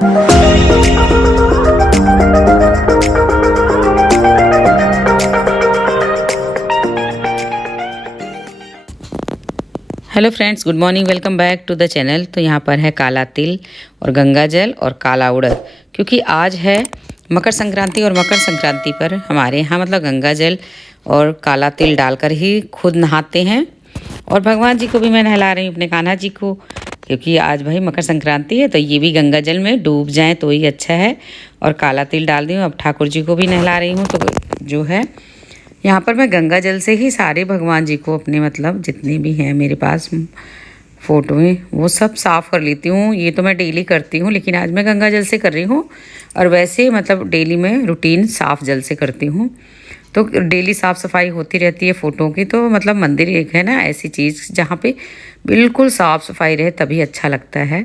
Hello friends, good morning, welcome back to the channel. तो यहाँ पर है काला तिल और गंगा जल और काला उड़द, क्योंकि आज है मकर संक्रांति और मकर संक्रांति पर हमारे यहाँ मतलब गंगा जल और काला तिल डालकर ही खुद नहाते हैं। और भगवान जी को भी मैं नहला रही हूँ, अपने कान्हा जी को, क्योंकि आज भाई मकर संक्रांति है तो ये भी गंगा जल में डूब जाएँ तो ही अच्छा है। और काला तिल डाल दी हूँ। अब ठाकुर जी को भी नहला रही हूँ। तो जो है यहाँ पर मैं गंगा जल से ही सारे भगवान जी को अपने मतलब जितने भी हैं मेरे पास फ़ोटो में वो सब साफ़ कर लेती हूँ। ये तो मैं डेली करती हूँ, लेकिन आज मैं गंगा जल से कर रही हूँ। और वैसे मतलब डेली मैं रूटीन साफ़ जल से करती हूँ। तो डेली साफ़ सफाई होती रहती है फ़ोटो की। तो मतलब मंदिर एक है ना ऐसी चीज़ जहाँ पे बिल्कुल साफ़ सफाई रहे तभी अच्छा लगता है।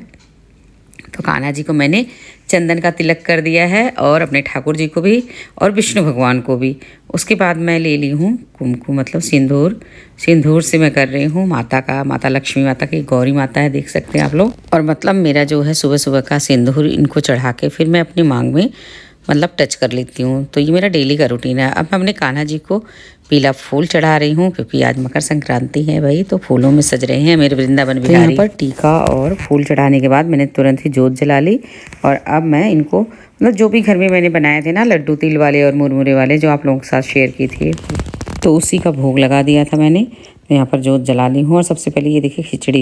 तो कान्हा जी को मैंने चंदन का तिलक कर दिया है और अपने ठाकुर जी को भी और विष्णु भगवान को भी। उसके बाद मैं ले ली हूँ कुमकुम मतलब सिंदूर। सिंदूर से मैं कर रही हूँ माता का, माता लक्ष्मी माता की गौरी माता है, देख सकते हैं आप लोग। और मतलब मेरा जो है सुबह सुबह का सिंदूर इनको चढ़ा के फिर मैं अपनी मांग में मतलब टच कर लेती हूँ। तो ये मेरा डेली का रूटीन है। अब मैं अपने कान्हा जी को पीला फूल चढ़ा रही हूँ, क्योंकि आज मकर संक्रांति है भाई, तो फूलों में सज रहे हैं मेरे वृंदावन बिहारी। यहाँ पर टीका और फूल चढ़ाने के बाद मैंने तुरंत ही जोत जला ली। और अब मैं इनको मतलब जो भी घर में मैंने बनाए थे ना लड्डू तिल वाले और मुरमुरे वाले जो आप लोगों के साथ शेयर की थी, तो उसी का भोग लगा दिया था मैंने। तो यहाँ पर जोत जला ली हूँ। और सबसे पहले ये देखिए खिचड़ी,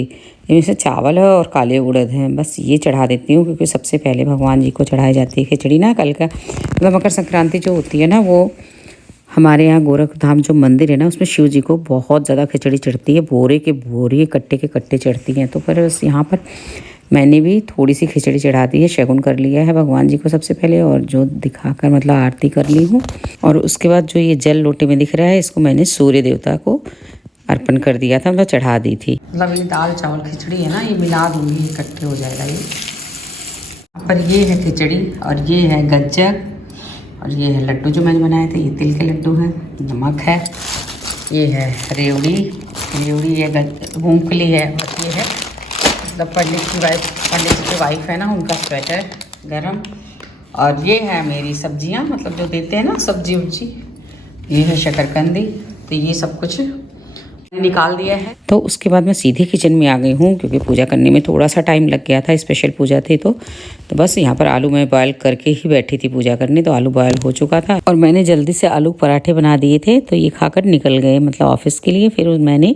इनमें से चावल है और काले उड़द हैं, बस ये चढ़ा देती हूँ, क्योंकि सबसे पहले भगवान जी को चढ़ाई जाती है खिचड़ी ना। कल का मतलब मकर संक्रांति जो होती है ना, वो हमारे यहाँ गोरखधाम जो मंदिर है ना उसमें शिव जी को बहुत ज़्यादा खिचड़ी चढ़ती है, बोरे के बोरे कट्टे के कट्टे चढ़ती हैं। तो फिर बस यहाँ पर मैंने भी थोड़ी सी खिचड़ी चढ़ा दी है, शगुन कर लिया है भगवान जी को सबसे पहले, और जो दिखाकर मतलब आरती कर ली हूँ। और उसके बाद जो ये जल लोटे में दिख रहा है इसको मैंने सूर्य देवता को अर्पण कर दिया था, मतलब चढ़ा दी थी। मतलब ये दाल चावल खिचड़ी है ना, ये मिला दूँगी, इकट्ठे हो जाएगा ये। पर ये है खिचड़ी और ये है गज्जक और ये है लड्डू जो मैंने बनाए थे, ये तिल के लड्डू हैं, नमक है, ये है रेवड़ी, रेवड़ी ये मूंगफली है, और ये है मतलब पंडित जी की वाइफ है ना उनका स्वेटर गरम। और ये है मेरी सब्जियां, मतलब जो देते हैं ना सब्जी उब्जी, ये है शकरकंदी। तो ये सब कुछ निकाल दिया है। तो उसके बाद मैं सीधे किचन में आ गई हूँ, क्योंकि पूजा करने में थोड़ा सा टाइम लग गया था, स्पेशल पूजा थी। तो बस यहाँ पर आलू मैं बॉयल करके ही बैठी थी पूजा करने। तो आलू बॉयल हो चुका था और मैंने जल्दी से आलू पराठे बना दिए थे, तो ये खाकर निकल गए मतलब ऑफिस के लिए। फिर मैंने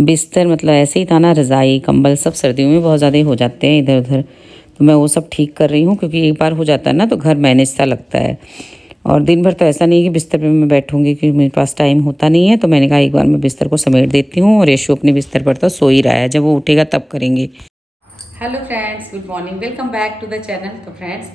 बिस्तर मतलब ऐसे ही था ना, रज़ाई कंबल सब सर्दियों में बहुत ज़्यादा हो जाते हैं इधर उधर, तो मैं वो सब ठीक कर रही हूँ, क्योंकि एक बार हो जाता है ना तो घर मैनेज सा लगता है। और दिन भर तो ऐसा नहीं है कि बिस्तर पे मैं बैठूंगी, क्योंकि मेरे पास टाइम होता नहीं है। तो मैंने कहा एक बार मैं बिस्तर को समेट देती हूँ। और यशु अपने बिस्तर पर तो सो ही रहा है, जब वो उठेगा तब करेंगे। Hello friends, good morning, welcome back to the channel. तो फ्रेंड्स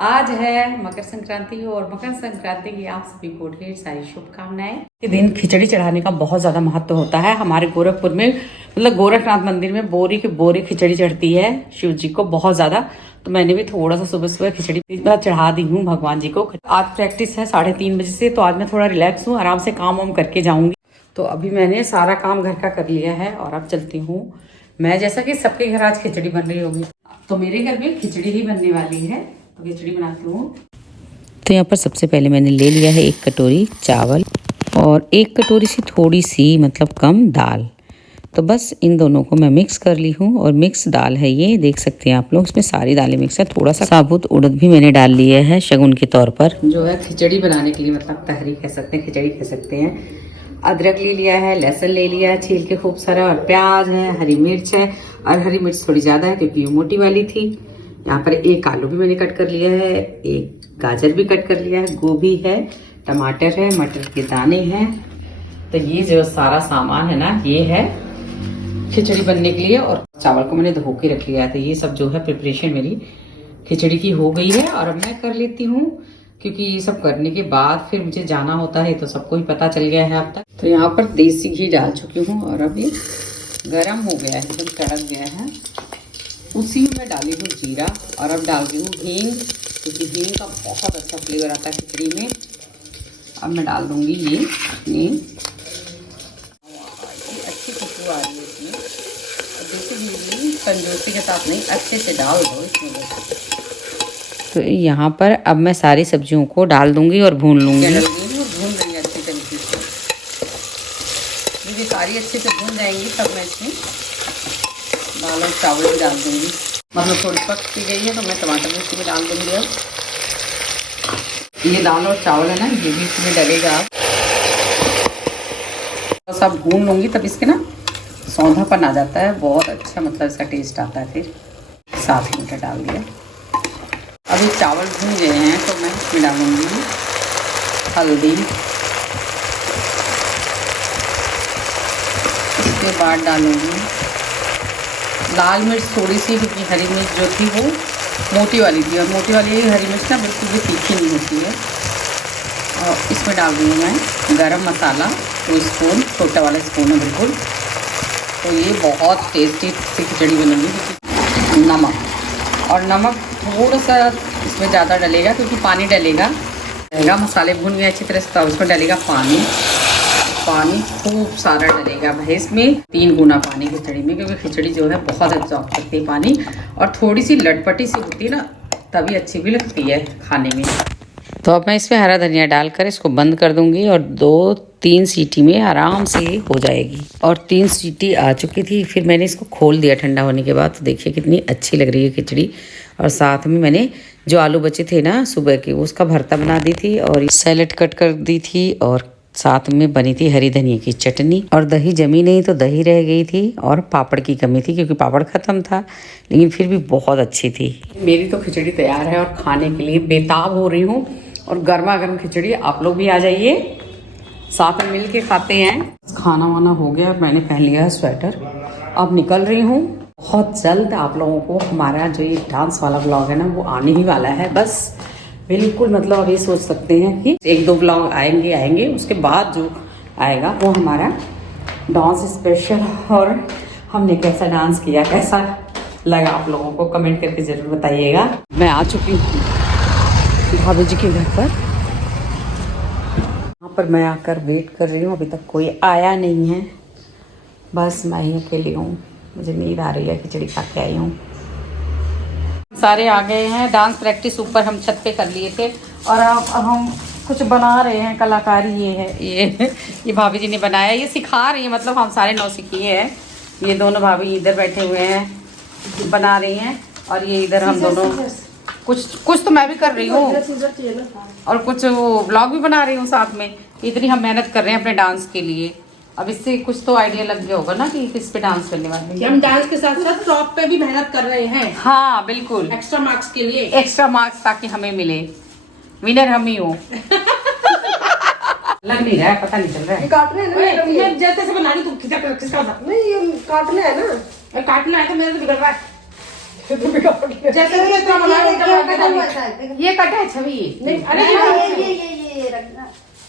आज है मकर संक्रांति और मकर संक्रांति की आप सभी को ढेर सारी शुभकामनाएं। इस दिन खिचड़ी चढ़ाने का बहुत ज़्यादा महत्व होता है हमारे गोरखपुर में, मतलब गोरखनाथ मंदिर में बोरी के बोरे खिचड़ी चढ़ती है शिव जी को बहुत ज़्यादा। तो मैंने भी थोड़ा सा सुबह सुबह खिचड़ी चढ़ा दी हूँ भगवान जी को। आज प्रैक्टिस है 3:30 बजे से, तो आज मैं थोड़ा रिलैक्स हूँ, आराम से काम वाम करके जाऊँगी। तो अभी मैंने सारा काम घर का कर लिया है और अब चलती हूँ मैं, जैसा कि सबके घर आज खिचड़ी बन रही होगी, तो मेरे घर में खिचड़ी ही बनने वाली है, तो खिचड़ी बनाती हूँ। तो यहाँ पर सबसे पहले मैंने ले लिया है 1 कटोरी चावल और 1 कटोरी से थोड़ी सी मतलब कम दाल। तो बस इन दोनों को मैं मिक्स कर ली हूँ। और मिक्स दाल है ये, देख सकते हैं आप लोग, इसमें सारी दालें मिक्स है। थोड़ा सा साबुत उड़द भी मैंने डाल लिया है शगुन के तौर पर, जो है खिचड़ी बनाने के लिए, मतलब तहरी कह सकते हैं, खिचड़ी कह सकते हैं। अदरक ले लिया है, लहसुन ले लिया है छील के खूब सारा, और प्याज है, हरी मिर्च है, और हरी मिर्च थोड़ी ज़्यादा है क्योंकि ये मोटी वाली थी। यहाँ पर 1 आलू भी मैंने कट कर लिया है, 1 गाजर भी कट कर लिया है, गोभी है, टमाटर है, मटर के दाने हैं। तो ये जो सारा सामान है ना, ये है खिचड़ी बनने के लिए। और चावल को मैंने धो के रख लिया है। तो ये सब जो है प्रिपरेशन मेरी खिचड़ी की हो गई है। और अब मैं कर लेती हूँ, क्योंकि ये सब करने के बाद फिर मुझे जाना होता है, तो सबको ही पता चल गया है अब तक। तो यहाँ पर देसी घी डाल चुकी हूँ और अब ये गर्म हो गया है, एकदम कड़क गया है। उसी में मैं डाली हूँ जीरा और अब डाल रही हूँ हींग, क्योंकि हींग का बहुत अच्छा फ्लेवर आता है खिचड़ी में। अब मैं डाल दूँगी ये अपनी, अच्छी खुशबू आ रही है इसमें। देसी घी भी कंजूसी के साथ नहीं, अच्छे से डाल दो इसमें। तो यहाँ पर अब मैं सारी सब्जियों को डाल दूंगी और भून लूँगी और भून देंगे अच्छी तरीके से। ये सारी अच्छे से भून जाएंगी तब मैं इसमें दाल और चावल भी डाल दूँगी। मतलब थोड़ी पक सी गई है तो मैं टमाटर भी इसमें डाल दूँगी। अब ये दाल और चावल है ना, ये भी इसमें डलेगा। अब तो सब भून लूँगी तब इसके ना सौंधापन आ जाता है, बहुत अच्छा मतलब इसका टेस्ट आता है। फिर 7 मिनट डाल दिया। अभी चावल भून गए हैं तो मैं इसमें डालूँगी हल्दी, इसके बाद डालूँगी लाल मिर्च थोड़ी सी, क्योंकि हरी मिर्च जो थी वो मोटी वाली थी और मोटी वाली हरी मिर्च ना बिल्कुल भी तीखी नहीं होती है। और इसमें डाल दूँगी मैं गरम मसाला 2 स्पून, छोटा वाला स्पून है बिल्कुल। तो ये बहुत टेस्टी खिचड़ी बनेगी। नमक, और नमक थोड़ा सा इसमें ज़्यादा डलेगा क्योंकि पानी डलेगा। मसाले भून गए अच्छी तरह से, तब उसमें डलेगा पानी। पानी खूब सारा डलेगा भाई इसमें, 3 गुना पानी खिचड़ी में, क्योंकि खिचड़ी जो है बहुत एब्जॉर्ब करती है पानी। और थोड़ी सी लटपटी सी होती है ना, तभी अच्छी भी लगती है खाने में। तो अब मैं इसमें हरा धनिया डालकर इसको बंद कर दूंगी और 2-3 सीटी में आराम से हो जाएगी। और 3 सीटी आ चुकी थी, फिर मैंने इसको खोल दिया ठंडा होने के बाद। तो देखिए कितनी अच्छी लग रही है खिचड़ी। और साथ में मैंने जो आलू बचे थे ना सुबह के, उसका भरता बना दी थी और सैलेड कट कर दी थी। और साथ में बनी थी हरी धनिया की चटनी। और दही जमी नहीं तो दही रह गई थी, और पापड़ की कमी थी क्योंकि पापड़ ख़त्म था, लेकिन फिर भी बहुत अच्छी थी। मेरी तो खिचड़ी तैयार है और खाने के लिए बेताब हो रही हूँ। और गर्मा गर्म खिचड़ी, आप लोग भी आ जाइए, साथ में मिल के खाते हैं। खाना वाना हो गया, मैंने पहन लिया है स्वेटर, अब निकल रही हूँ। बहुत जल्द आप लोगों को हमारा जो ये डांस वाला ब्लॉग है ना वो आने ही वाला है। बस बिल्कुल मतलब अभी सोच सकते हैं कि 1-2 ब्लॉग आएंगे, उसके बाद जो आएगा वो हमारा डांस स्पेशल। और हमने कैसा डांस किया, कैसा लगा आप लोगों को कमेंट करके ज़रूर बताइएगा। मैं आ चुकी हूँ भाभी जी के घर पर। यहाँ पर मैं आकर वेट कर रही हूँ, अभी तक कोई आया नहीं है, बस मैं ही अकेली हूँ। मुझे नींद आ रही है, खिचड़ी खा के आई हूँ। सारे आ गए हैं। डांस प्रैक्टिस ऊपर हम छत पे कर लिए थे और अब हम कुछ बना रहे हैं, कलाकारी ये है। ये भाभी जी ने बनाया, ये सिखा रही है, मतलब हम सारे नौसिखिए हैं। ये दोनों भाभी इधर बैठे हुए हैं, बना रही हैं, और ये इधर हम दोनों कुछ तो मैं भी कर रही हूँ और कुछ वो व्लॉग भी बना रही हूँ साथ में। इतनी हम मेहनत कर रहे हैं अपने डांस के लिए। अब इससे कुछ तो आइडिया लग गया होगा ना कि किस पे डांस करने वाले हैं। हम डांस के साथ साथ टॉप पे भी मेहनत कर रहे हैं। हाँ बिल्कुल, एक्स्ट्रा मार्क्स के लिए, एक्स्ट्रा मार्क्स ताकि हमें मिले। विनर हम ही हो। लग नहीं रहा है, पता नहीं चल रहा है। काटना है ना, मैं जैसे से बना रही तू खिंचा कर किसका बता नहीं, ये काटना है ना, काटना है तो मेरे से बिगड़ रहा है। जैसे मैं इतना बना रही हूं, ये कटा है छवि नहीं, अरे ये रखना,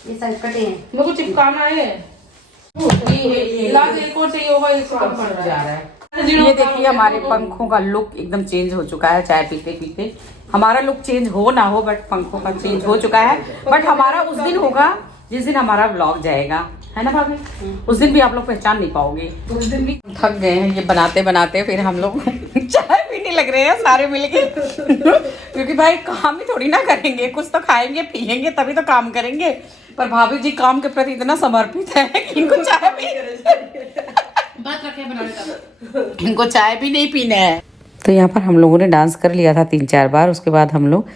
ये साइड कटे हैं, मेरे को चिपकाना है। ये लाज एक और चाहिए होगा, इसको कम पड़ जा रहा है। ये देखिए हमारे पंखों का लुक एकदम चेंज हो चुका है। चाय पीते पीते हमारा लुक चेंज हो ना हो, बट पंखों का चेंज हो चुका है। बट हमारा उस दिन होगा जिस दिन हमारा व्लॉग जाएगा, है ना भाभी? उस दिन भी आप लोग पहचान नहीं पाओगे। उस दिन भी थक गए हैं ये बनाते बनाते, फिर हम लोग चाय पीने लग रहे हैं सारे मिलके। क्योंकि भाई काम ही थोड़ी ना करेंगे, कुछ तो खाएंगे पिएंगे तभी तो काम करेंगे। पर भाभी जी काम के प्रति इतना समर्पित है कि इनको चाय भी बात रखे बनाने का, इनको चाय भी नहीं पीना है। तो यहाँ पर हम लोगों ने डांस कर लिया था 3-4 बार। उसके बाद हम लोग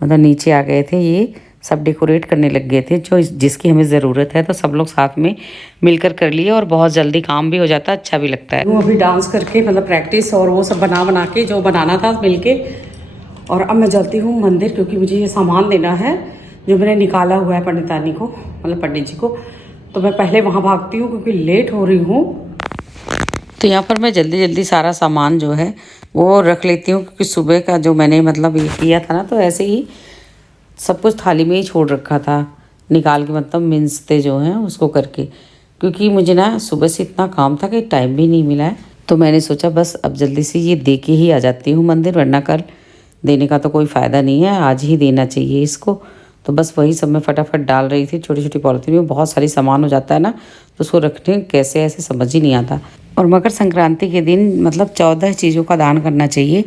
मतलब नीचे आ गए थे, ये सब डेकोरेट करने लग गए थे जो जिसकी हमें ज़रूरत है। तो सब लोग साथ में मिलकर कर लिए और बहुत जल्दी काम भी हो जाता है, अच्छा भी लगता है। वो अभी डांस करके मतलब प्रैक्टिस और वो सब बना के जो बनाना था मिलके। और अब मैं चलती हूँ मंदिर, क्योंकि मुझे ये सामान देना है जो मैंने निकाला हुआ है पंडितानी को, मतलब पंडित जी को। तो मैं पहले वहाँ भागती हूँ क्योंकि लेट हो रही हूँ। तो यहाँ पर मैं जल्दी जल्दी सारा सामान जो है वो रख लेती हूँ, क्योंकि सुबह का जो मैंने मतलब ये किया था ना, तो ऐसे ही सब कुछ थाली में ही छोड़ रखा था निकाल के, मतलब मिन्सते जो हैं उसको करके। क्योंकि मुझे ना सुबह से इतना काम था कि टाइम भी नहीं मिला है। तो मैंने सोचा बस अब जल्दी से ये दे के ही आ जाती हूँ मंदिर, वरना कल देने का तो कोई फ़ायदा नहीं है, आज ही देना चाहिए इसको। तो बस वही सब मैं फटाफट डाल रही थी। छोटी छोटी पॉलिथीन में बहुत सारी सामान हो जाता है ना, तो उसको रखने कैसे ऐसे समझ ही नहीं आता। और मकर संक्रांति के दिन मतलब 14 चीज़ों का दान करना चाहिए,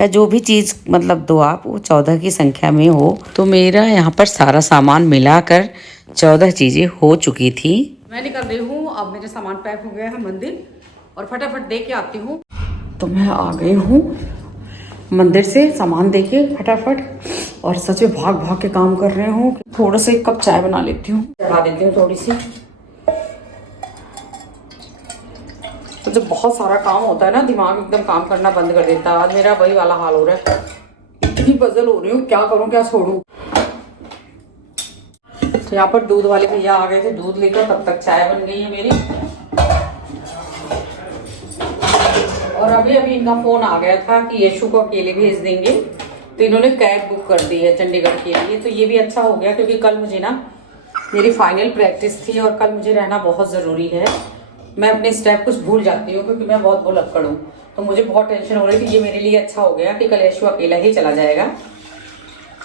या जो भी चीज़ मतलब दो आप, वो 14 की संख्या में हो। तो मेरा यहाँ पर सारा सामान मिलाकर 14 चीज़ें हो चुकी थी। मैं निकल रही हूँ, अब मेरे सामान पैक हो गया है मंदिर, और फटाफट दे के आती हूँ। तो मैं आ गई हूँ मंदिर से सामान देके फटाफट, और सच में भाग भाग के काम कर रहे हूँ। थोड़ा सा 1 कप चाय बना लेती हूँ, चढ़ा देती हूँ थोड़ी सी। तो जब बहुत सारा काम होता है ना, दिमाग एकदम काम करना बंद कर देता है। आज मेरा वही वाला हाल हो रहा है, इतनी पजल हो रही हूँ, क्या करूँ क्या छोड़ूं। तो यहाँ पर दूध वाले भैया आ गए थे दूध लेकर, तब तक चाय बन गई है मेरी। और अभी अभी इनका फोन आ गया था कि यशु को अकेले भेज देंगे, तो इन्होंने कैब बुक कर दी है चंडीगढ़ के लिए। तो ये भी अच्छा हो गया, क्योंकि कल मुझे ना मेरी फाइनल प्रैक्टिस थी और कल मुझे रहना बहुत ज़रूरी है। मैं अपने स्टेप कुछ भूल जाती हूँ, क्योंकि मैं बहुत भुलक्कड़ हूँ। तो मुझे बहुत टेंशन हो रही थी। ये मेरे लिए अच्छा हो गया कि कल यशु अकेला ही चला जाएगा।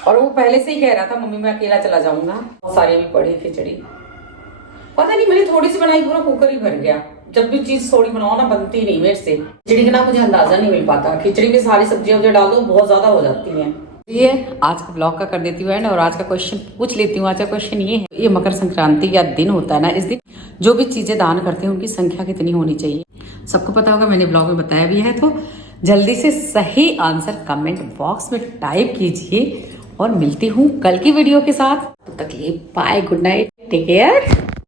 और वो पहले से ही कह रहा था मम्मी मैं अकेला चला जाऊंगा। बहुत सारी भी पड़ी खिचड़ी, पता नहीं मैंने थोड़ी सी बनाई, पूरा कुकर ही भर गया। जब भी चीज थोड़ी बनाओ ना, बनती नहीं मेरे से। खिचड़ी का ना मुझे अंदाजा नहीं मिल पाता। खिचड़ी में सारी सब्जियां मुझे डाल दो, बहुत ज्यादा हो जाती हैं। ये आज का ब्लॉग का कर देती हूँ एंड, और आज का क्वेश्चन पूछ लेती हूँ। आज का क्वेश्चन ये है, ये मकर संक्रांति का दिन होता है ना, इस दिन जो भी चीजें दान करते हैं उनकी संख्या कितनी होनी चाहिए? सबको पता होगा, मैंने ब्लॉग में बताया भी है। तो जल्दी से सही आंसर कमेंट बॉक्स में टाइप कीजिए, और मिलती हूँ कल की वीडियो के साथ। तब तक के लिए bye, good night, take care.